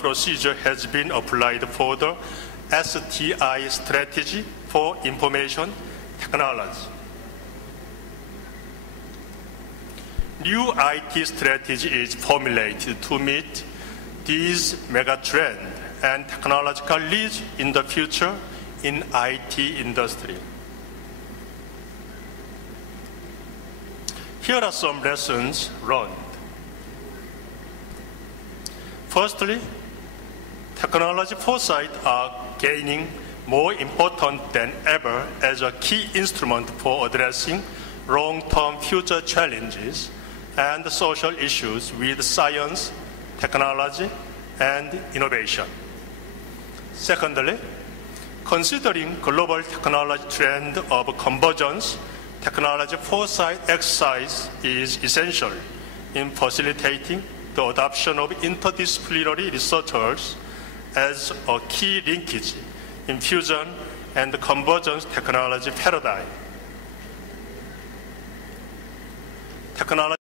procedure has been applied for the STI strategy for information technology. New IT strategy is formulated to meet these megatrends and technological needs in the future in IT industry. Here are some lessons learned. Firstly, technology foresight are gaining more important than ever as a key instrument for addressing long-term future challenges and social issues with science, technology, and innovation. Secondly, considering global technology trend of convergence, technology foresight exercise is essential in facilitating the adoption of interdisciplinary researchers as a key linkage in fusion and convergence technology paradigm. Technology